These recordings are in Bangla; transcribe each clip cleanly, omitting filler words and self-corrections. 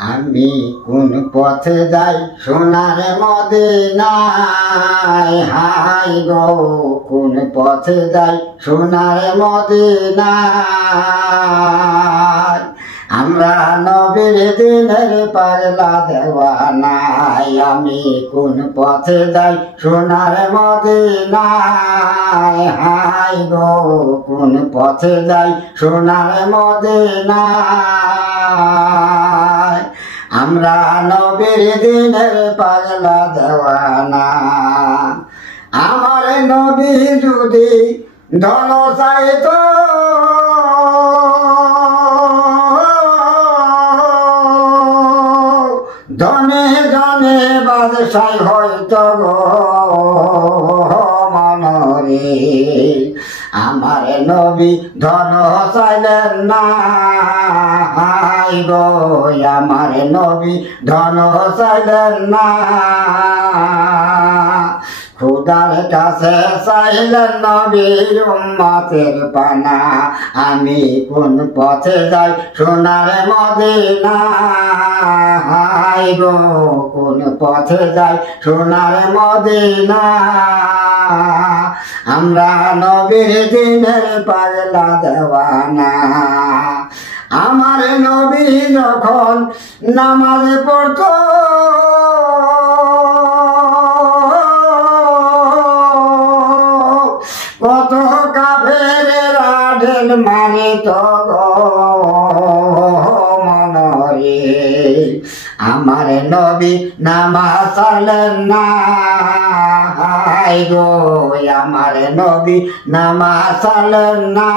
আমি কোন পথে যাই সোনার মদিনায়, হাই গো কোন পথে যাই সোনার মদিনায়। আমরা নবীর দিনের পাগলা দেওয়ানাই, আমি কোন পথে যাই সোনার মদিনায়, হাই গো কোন পথে যাই সোনার মদিনায়। আমরা নবীর দিনের পাগলা দেওয়ানা। আমার নবী যদি ধন চাইতো, ধনে ধনে বাদশাহ হয়তো গো মনরে। আমার নবী ধন চাইলেন না, হাই গো আমার নবী ধন চাইলেন না। খুদার কাছে চাইলেন নবী উম্মতের পানা, আমি কোন পথে যাই সোনার মদিনা, হাই গো কোন পথে যাই সোনার মদিনা। আমরা নবীর দিনের পাগলা দেওয়ানা। আমার নবী যখন নামাজ পড়তো, কত কাফেরেরা ঢেল মারিত গো মনরে। আমার নবী নামাজ ছাড়লেন না, হাই গো আমার নবী নামাজ ছাড়লেন না।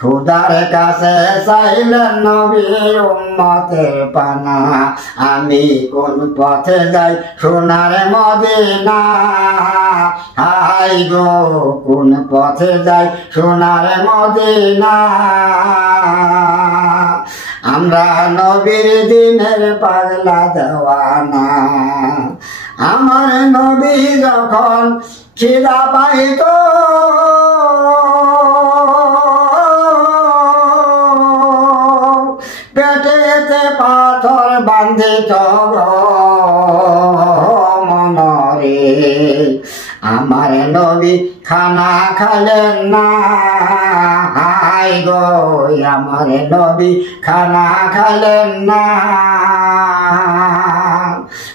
খুদার কাছে চাইলেন নবী উম্মতের পানা, আমি কোন পথে যাই সোনার মদিনা, হাই গো কোন পথে যাই সোনার মদিনা। আমরা নবীর দিনের পাগলা দেওয়ানা। আমার নবী যখন খিদা পাইত, পেটেতে পাথর বান্ধিত গো মনরে। আমার নবী খানা খাইলেন না, হাই গো আমার নবী খানা খাইলেন না।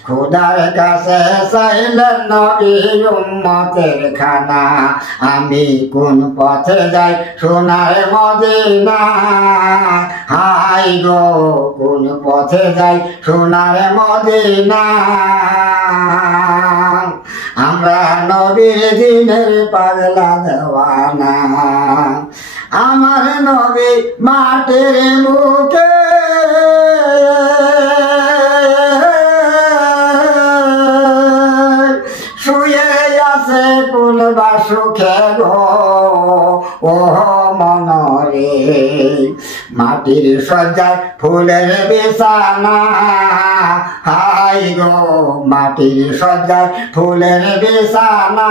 খুদার কাছে চাইলেন নবী উম্মতের খানা, আমি কোন পথে যাই সোনার মদিনা, হাই গো কোন পথে যাই সোনার মদিনা। আমরা নবীর দিনের পাগলা দেওয়ানা। আমার নবী মাটির বুকে শুয়ে আছে কোন বা সুখে গো ও মনরে। মাটির সজ্জায় ফুলের বিছানা, হাই গো মাটির সজ্জায় ফুলের বিছানা।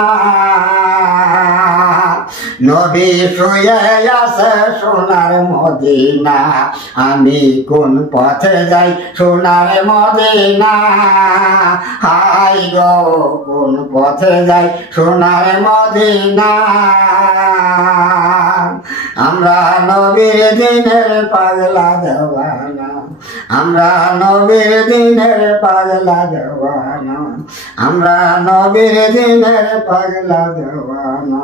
নবী শুয়ে আছে সোনার মদিনা, আমি কোন পথে যাই সোনার মদিনা, হাই গো কোন পথে যাই সোনার মদিনা। আমরা নবীর দিনের পাগলা দেওয়ানা। আমরা নবীর দিনের পাগলা দেওয়ানা। আমরা নবীর দিনের পাগলা দেওয়ানা।